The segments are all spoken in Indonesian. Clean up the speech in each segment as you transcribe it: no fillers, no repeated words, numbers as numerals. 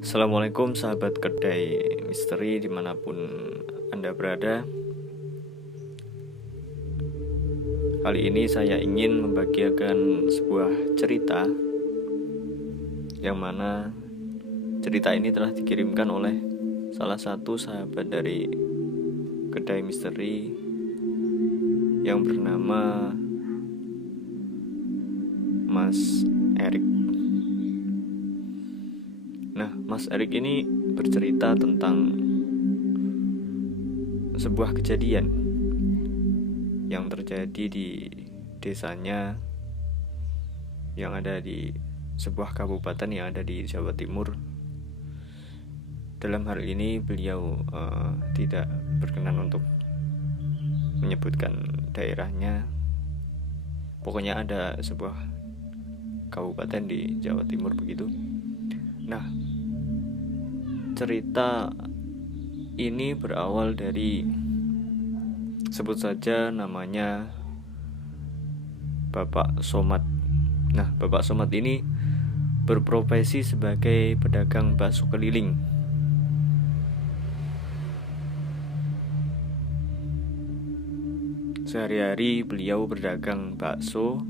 Assalamualaikum sahabat kedai misteri dimanapun Anda berada. Kali ini saya ingin membagikan sebuah cerita, yang mana cerita ini telah dikirimkan oleh salah satu sahabat dari kedai misteri yang bernama Mas Erik. Nah, Mas Erik ini bercerita tentang sebuah kejadian yang terjadi di desanya yang ada di sebuah kabupaten yang ada di Jawa Timur. Dalam hal ini beliau tidak berkenan untuk menyebutkan daerahnya. Pokoknya ada sebuah kabupaten di Jawa Timur begitu. Nah, cerita ini berawal dari, sebut saja namanya Bapak Somad. Nah, Bapak Somad ini berprofesi sebagai pedagang bakso keliling. Sehari-hari beliau berdagang bakso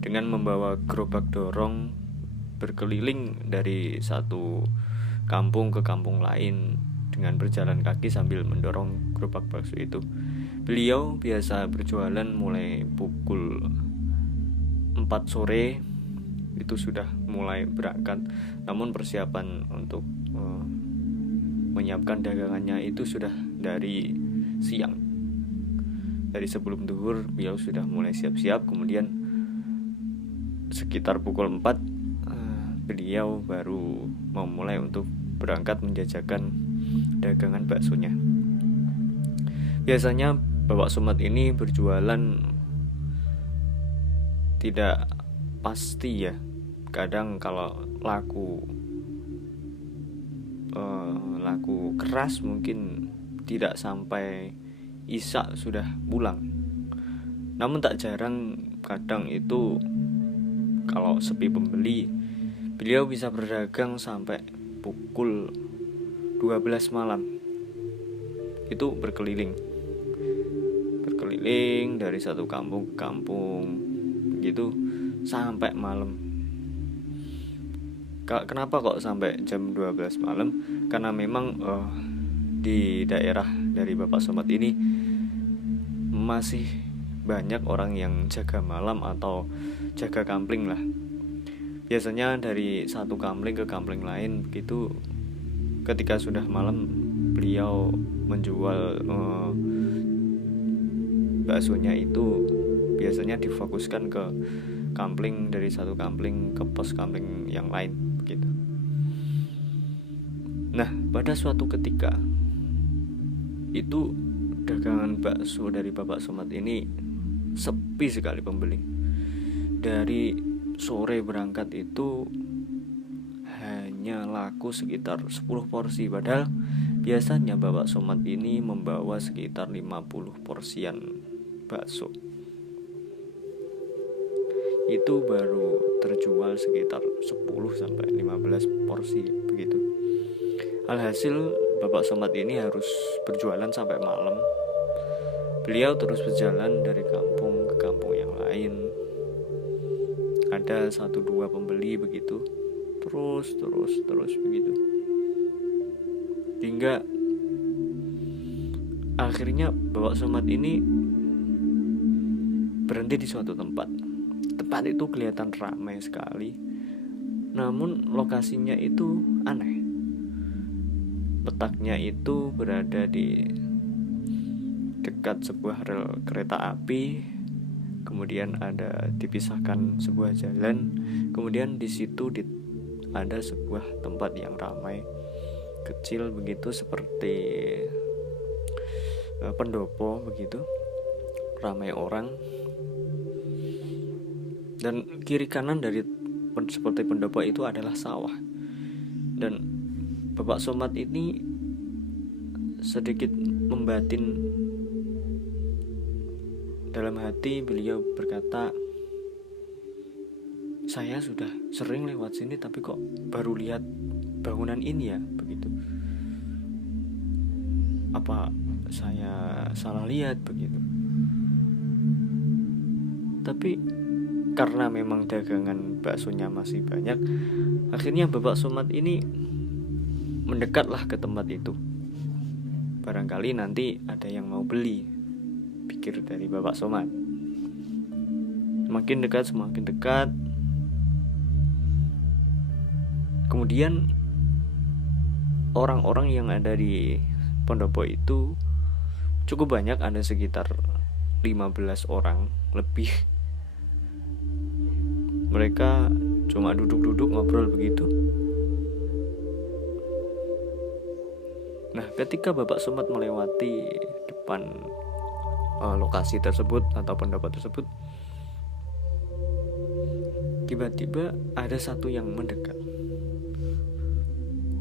dengan membawa gerobak dorong berkeliling dari satu kampung ke kampung lain dengan berjalan kaki sambil mendorong gerobak bakso itu. Beliau biasa berjualan mulai pukul 4 sore, itu sudah mulai berangkat. Namun persiapan untuk menyiapkan dagangannya itu sudah dari siang. Dari sebelum zuhur beliau sudah mulai siap-siap. Kemudian sekitar pukul 4 beliau baru memulai untuk berangkat menjajakan dagangan baksonya. Biasanya Bapak Somad ini berjualan tidak pasti ya. Kadang kalau laku keras mungkin tidak sampai isya sudah pulang. Namun tak jarang kadang itu kalau sepi pembeli, beliau bisa berdagang sampai pukul 12 malam. Itu berkeliling dari satu kampung ke kampung begitu sampai malam. Kenapa kok sampai jam 12 malam? Karena memang di daerah dari Bapak Somad ini masih banyak orang yang jaga malam atau jaga kampling lah. Biasanya dari satu kampling ke kampling lain begitu. Ketika sudah malam beliau menjual baksonya itu biasanya difokuskan ke kampling, dari satu kampling ke pos kampling yang lain begitu. Nah, pada suatu ketika itu dagangan bakso dari Bapak Somad ini sepi sekali pembeli. Dari sore berangkat itu hanya laku sekitar 10 porsi, padahal biasanya Bapak Somad ini membawa sekitar 50 porsian bakso. Itu baru terjual sekitar 10-15 porsi begitu. Alhasil Bapak Somad ini harus berjualan sampai malam. Beliau terus berjalan dari kampung ke kampung yang lain. Ada 1-2 pembeli begitu. Terus begitu. Hingga akhirnya Bapak Somad ini berhenti di suatu tempat. Tempat itu kelihatan ramai sekali. Namun lokasinya itu aneh. Letaknya itu berada di dekat sebuah rel kereta api. Kemudian ada dipisahkan sebuah jalan. Kemudian di situ ada sebuah tempat yang ramai, kecil begitu, seperti pendopo begitu, ramai orang. Dan kiri kanan dari seperti pendopo itu adalah sawah. Dan Bapak Somad ini sedikit membatin. Dalam hati beliau berkata, saya sudah sering lewat sini tapi kok baru lihat bangunan ini ya, begitu. Apa saya salah lihat begitu? Tapi karena memang dagangan baksonya masih banyak, akhirnya Bapak Somad ini mendekatlah ke tempat itu. Barangkali nanti ada yang mau beli, pikir dari Bapak Somad. Semakin dekat. Kemudian orang-orang yang ada di pendopo itu cukup banyak, ada sekitar 15 orang lebih. Mereka cuma duduk-duduk ngobrol begitu. Nah, ketika Bapak Somad melewati depan lokasi tersebut atau pendopo tersebut, tiba-tiba ada satu yang mendekat.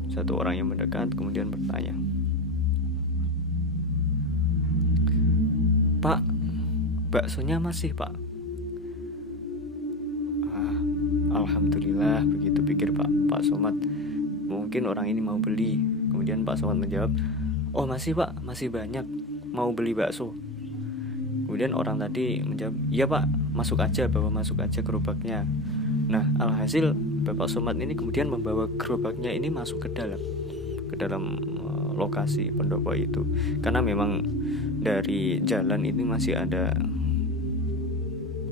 Satu orang yang mendekat kemudian bertanya, "Pak, baksonya masih, Pak?" Alhamdulillah, begitu pikir Pak Somad. Mungkin orang ini mau beli. Kemudian Pak Somad menjawab, "Oh masih, Pak, masih banyak. Mau beli bakso?" Kemudian orang tadi menjawab, "Iya, Pak, masuk aja gerobaknya." Nah, alhasil Bapak Somad ini kemudian membawa gerobaknya ini masuk ke dalam lokasi pendopo itu. Karena memang dari jalan ini masih ada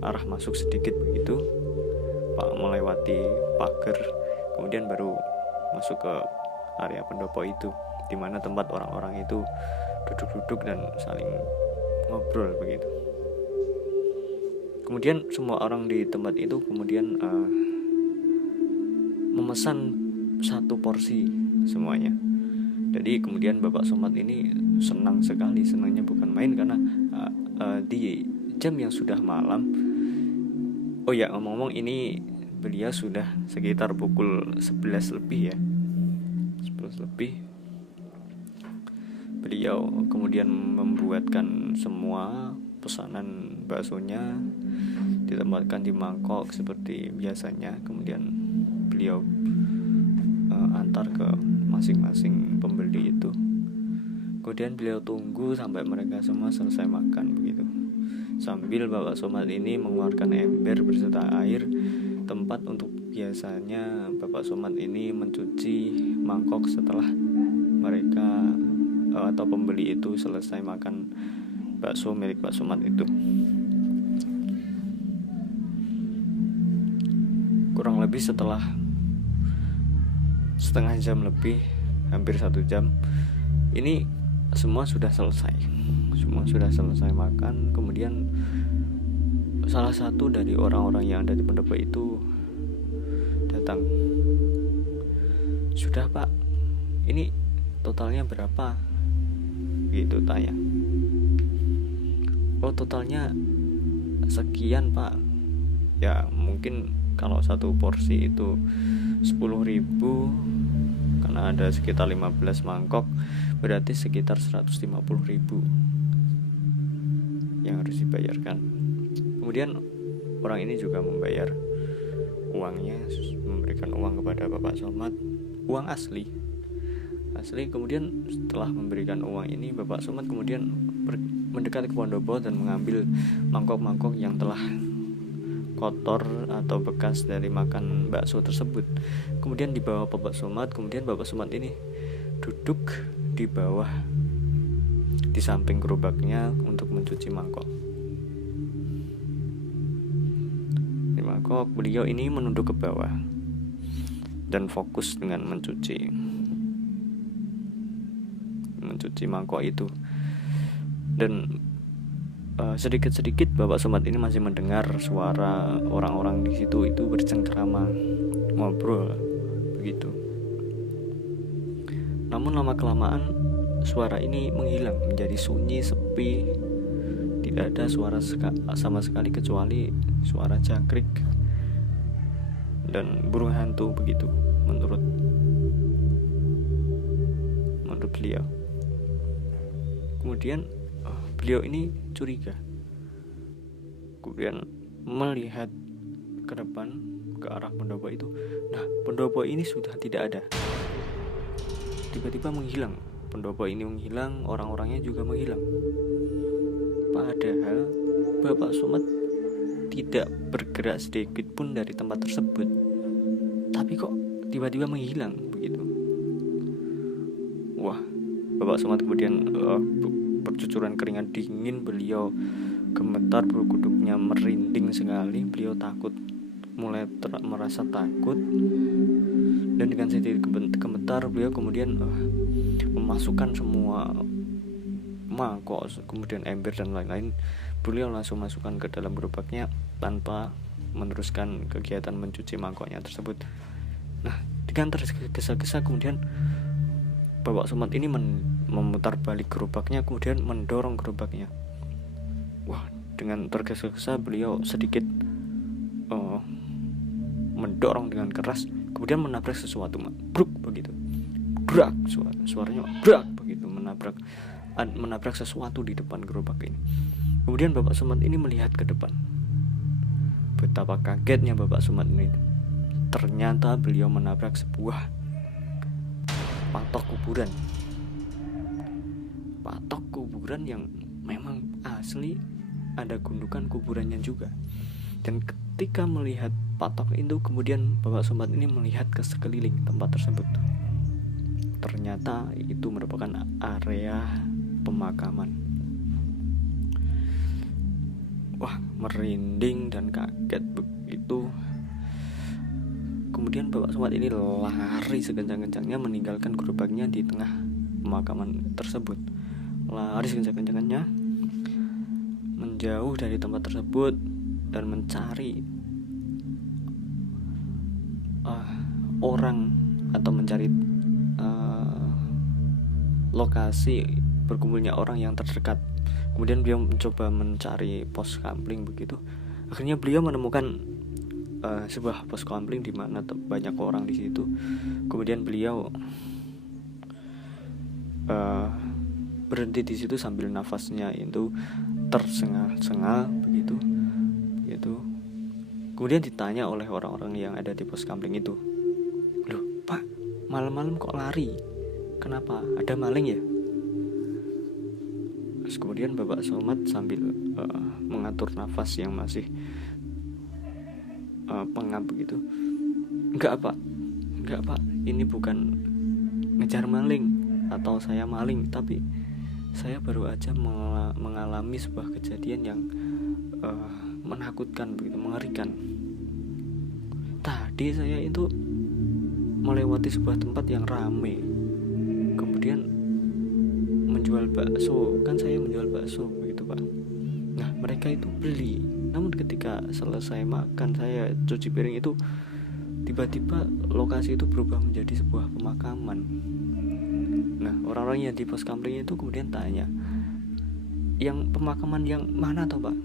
arah masuk sedikit begitu. Pak melewati pagar, kemudian baru masuk ke area pendopo itu, di mana tempat orang-orang itu duduk-duduk dan saling ngobrol begitu. Kemudian semua orang di tempat itu kemudian memesan satu porsi semuanya. Jadi kemudian Bapak Somad ini senang sekali, senangnya bukan main karena di jam yang sudah malam. Oh ya, ngomong-ngomong ini beliau sudah sekitar pukul 11 lebih ya. 11 lebih. Beliau kemudian membuatkan semua pesanan baksonya, ditempatkan di mangkok seperti biasanya. Kemudian beliau antar ke masing-masing pembeli itu. Kemudian beliau tunggu sampai mereka semua selesai makan begitu. Sambil Bapak Somad ini mengeluarkan ember beserta air, tempat untuk biasanya Bapak Somad ini mencuci mangkok setelah mereka atau pembeli itu selesai makan bakso milik Pak Somad itu. Kurang lebih setelah setengah jam lebih, hampir 1 jam, ini semua sudah selesai makan. Kemudian salah satu dari orang-orang yang ada di pendopo itu datang. "Sudah, Pak, ini totalnya berapa?" gitu tanya. "Oh, totalnya sekian, Pak." Ya mungkin kalau satu porsi itu 10.000, karena ada sekitar 15 mangkok, berarti sekitar 150.000 yang harus dibayarkan. Kemudian orang ini juga membayar uangnya, memberikan uang kepada Bapak Somad, uang asli. Kemudian setelah memberikan uang ini, Bapak Somad kemudian mendekat ke pendopo dan mengambil mangkok-mangkok yang telah kotor atau bekas dari makan bakso tersebut. Kemudian dibawa Bapak Somad. Kemudian Bapak Somad ini duduk di bawah, di samping gerobaknya untuk mencuci mangkok. Di mangkok beliau ini menunduk ke bawah dan fokus dengan mencuci mangkok itu. Dan sedikit-sedikit Bapak Somad ini masih mendengar suara orang-orang di situ itu bercengkrama, ngobrol begitu. Namun lama-kelamaan suara ini menghilang, menjadi sunyi, sepi. Tidak ada suara sama sekali kecuali suara jangkrik dan burung hantu begitu, menurut beliau. Kemudian beliau ini curiga. Kemudian melihat ke depan, ke arah pendopo itu. Nah, pendopo ini sudah tidak ada. Tiba-tiba menghilang. Pendopo ini menghilang, orang-orangnya juga menghilang. Padahal Bapak Somad tidak bergerak sedikit pun dari tempat tersebut. Tapi kok tiba-tiba menghilang begitu. Wah, Bapak Somad kemudian bercucuran keringat dingin. Beliau gemetar, bulu kuduknya merinding sekali. Beliau takut, mulai merasa takut. Dan dengan sedikit gemetar beliau kemudian memasukkan semua mangkok, kemudian ember dan lain-lain. Beliau langsung masukkan ke dalam gerobaknya tanpa meneruskan kegiatan mencuci mangkoknya tersebut. Nah, dengan tergesa-gesa kemudian Bapak Somad ini memutar balik gerobaknya, kemudian mendorong gerobaknya. Wah, dengan tergesa-gesa beliau sedikit mendorong dengan keras, kemudian menabrak sesuatu, bruk begitu. Brak, suaranya brak begitu, menabrak sesuatu di depan gerobak ini. Kemudian Bapak Somad ini melihat ke depan. Betapa kagetnya Bapak Somad ini. Ternyata beliau menabrak sebuah patok kuburan. Patok kuburan yang memang asli, ada gundukan kuburannya juga. Dan ketika melihat patok itu, kemudian Bapak Somad ini melihat ke sekeliling tempat tersebut. Ternyata itu merupakan area pemakaman. Wah, merinding dan kaget begitu. Kemudian Bapak Somad ini lari sekencang-kencangnya meninggalkan gerobaknya di tengah pemakaman tersebut. Lari sekencang-kencangnya menjauh dari tempat tersebut dan mencari orang atau mencari lokasi berkumpulnya orang yang terdekat. Kemudian beliau mencoba mencari pos kampling begitu. Akhirnya beliau menemukan sebuah pos kampling di mana banyak orang di situ. Kemudian beliau berhenti di situ sambil nafasnya itu tersengal-sengal begitu. Kemudian ditanya oleh orang-orang yang ada di pos kampling itu, "Loh, Pak, malam-malam kok lari? Kenapa? Ada maling ya?" Terus kemudian Bapak Somad sambil mengatur nafas yang masih pengap begitu, Enggak pak, ini bukan ngejar maling atau saya maling, tapi saya baru aja mengalami sebuah kejadian yang menakutkan begitu, mengerikan. Tadi saya itu melewati sebuah tempat yang ramai, kemudian menjual bakso, kan saya menjual bakso begitu Pak. Nah, mereka itu beli, namun ketika selesai makan, saya cuci piring itu, tiba-tiba lokasi itu berubah menjadi sebuah pemakaman. Nah, orang-orang yang di pos kampling itu kemudian tanya, "Yang pemakaman yang mana toh Pak?"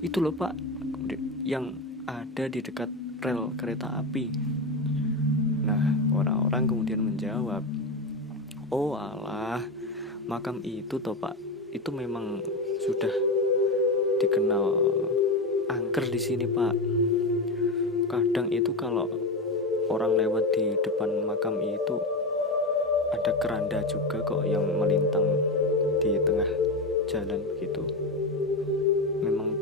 "Itu loh Pak, yang ada di dekat rel kereta api." Nah, orang-orang kemudian menjawab, "Oh alah, makam itu toh Pak, itu memang sudah dikenal angker di sini Pak. Kadang itu kalau orang lewat di depan makam itu ada keranda juga kok yang melintang di tengah jalan begitu. Memang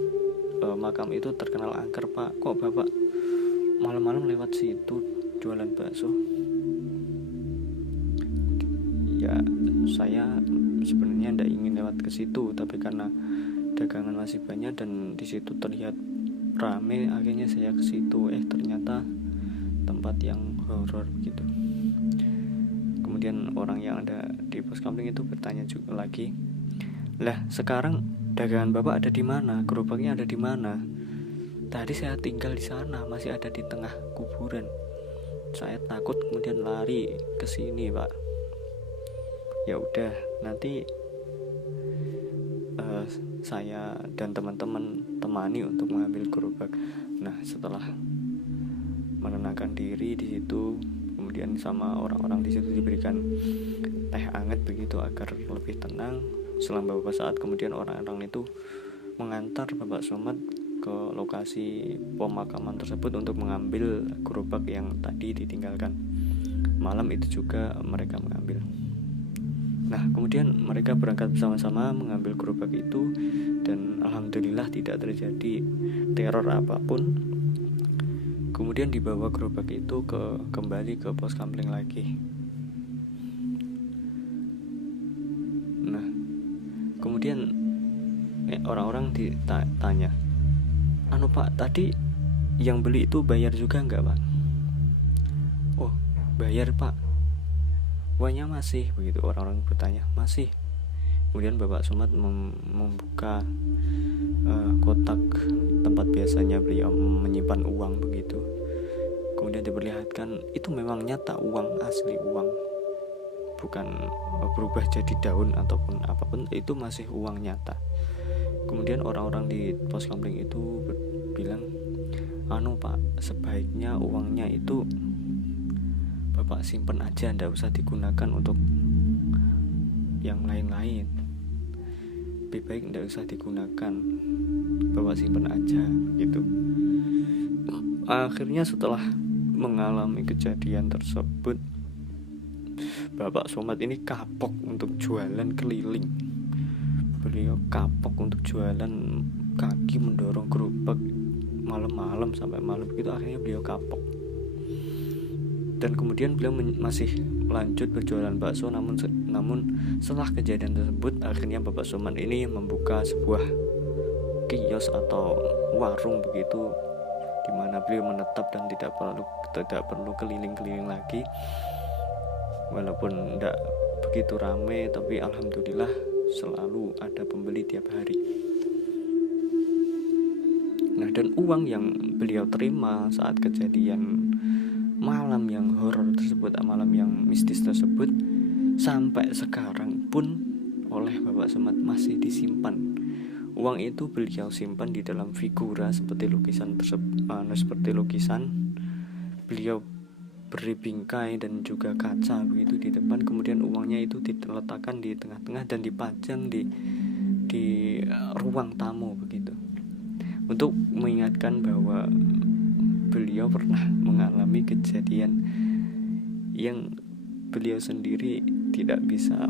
makam itu terkenal angker Pak. Kok Bapak malam-malam lewat situ jualan bakso?" Ya, saya sebenarnya tidak ingin lewat ke situ, tapi karena dagangan masih banyak dan di situ terlihat rame, akhirnya saya ke situ. Ternyata tempat yang horor begitu. Kemudian orang yang ada di pos kampling itu bertanya juga lagi, "Lah, sekarang dagangan Bapak ada di mana? Gerobaknya ada di mana?" "Tadi saya tinggal di sana, masih ada di tengah kuburan. Saya takut kemudian lari ke sini, Pak." "Ya udah, nanti saya dan teman-teman temani untuk mengambil gerobak." Nah, setelah menenangkan diri di situ, kemudian sama orang-orang di situ diberikan teh hangat begitu agar lebih tenang. Selang beberapa saat kemudian orang-orang itu mengantar Bapak Somad ke lokasi pemakaman tersebut untuk mengambil gerobak yang tadi ditinggalkan. Malam itu juga mereka mengambil. Nah, kemudian mereka berangkat bersama-sama mengambil gerobak itu, dan alhamdulillah tidak terjadi teror apapun. Kemudian dibawa gerobak itu kembali ke pos kamling lagi. Nah, kemudian orang-orang ditanya, "Anu Pak, tadi yang beli itu bayar juga enggak Pak?" "Oh, bayar Pak. Uangnya masih," begitu orang-orang bertanya. "Masih." Kemudian Bapak Somad membuka kotak tempat biasanya beliau menyimpan uang begitu. Kemudian diperlihatkan itu memang nyata uang, asli uang, bukan berubah jadi daun ataupun apapun, itu masih uang nyata. Kemudian orang-orang di pos kamling itu bilang, "Anu Pak, sebaiknya uangnya itu Bapak simpen aja, ndak usah digunakan untuk yang lain-lain. Lebih baik ndak usah digunakan, Bapak simpen aja," gitu. Akhirnya setelah mengalami kejadian tersebut, Bapak Somad ini kapok untuk jualan keliling. Beliau kapok untuk jualan kaki mendorong gerobak malam-malam sampai malam gitu. Akhirnya beliau kapok. Dan kemudian beliau masih lanjut berjualan bakso, namun setelah kejadian tersebut akhirnya Bapak Somad ini membuka sebuah kios atau warung begitu, di mana beliau menetap dan tidak perlu keliling-keliling lagi. Walaupun tidak begitu ramai, tapi alhamdulillah selalu ada pembeli tiap hari. Nah, dan uang yang beliau terima saat kejadian malam yang horor tersebut, malam yang mistis tersebut, sampai sekarang pun oleh Bapak Somad masih disimpan. Uang itu beliau simpan di dalam figura seperti lukisan beliau beri bingkai dan juga kaca begitu di depan. Kemudian uangnya itu diletakkan di tengah-tengah dan dipajang di ruang tamu begitu, untuk mengingatkan bahwa beliau pernah mengalami kejadian yang beliau sendiri tidak bisa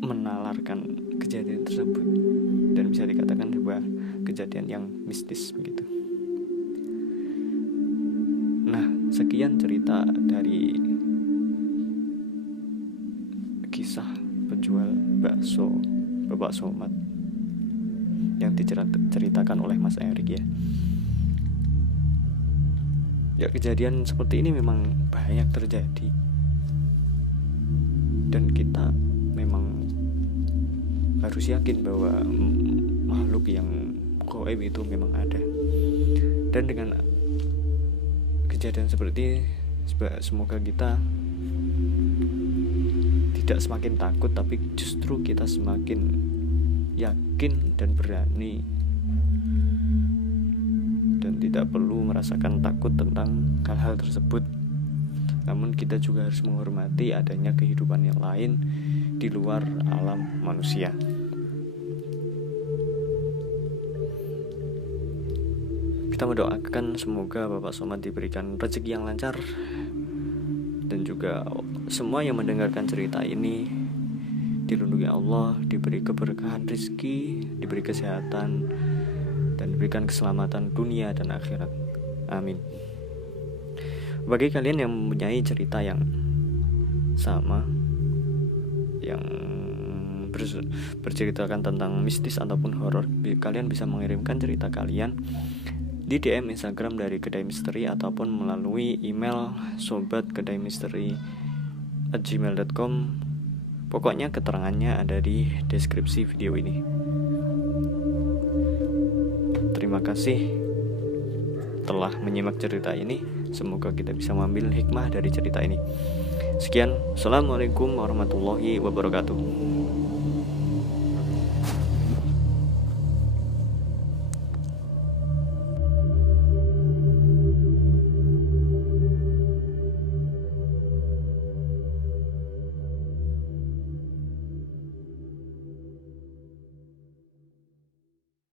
menalarkan kejadian tersebut, dan bisa dikatakan sebuah kejadian yang mistis begitu. Nah, sekian cerita dari kisah penjual bakso Bapak Somad yang diceritakan oleh Mas Erik ya. Ya, kejadian seperti ini memang banyak terjadi, dan kita memang harus yakin bahwa makhluk yang gaib itu memang ada. Dan dengan kejadian seperti ini, semoga kita tidak semakin takut, tapi justru kita semakin yakin dan berani, dan tidak perlu merasakan takut tentang hal-hal tersebut. Namun kita juga harus menghormati adanya kehidupan yang lain di luar alam manusia. Kita mendoakan semoga Bapak Somad diberikan rezeki yang lancar, dan juga semua yang mendengarkan cerita ini dilindungi Allah, diberi keberkahan rezeki, diberi kesehatan, dan diberikan keselamatan dunia dan akhirat. Amin. Bagi kalian yang mempunyai cerita yang sama, yang berceritakan tentang mistis ataupun horor, kalian bisa mengirimkan cerita kalian di DM Instagram dari Kedai Misteri ataupun melalui email sobatkedaimisteri@gmail.com. Pokoknya keterangannya ada di deskripsi video ini. Terima kasih telah menyimak cerita ini. Semoga kita bisa mengambil hikmah dari cerita ini. Sekian, Assalamualaikum warahmatullahi wabarakatuh.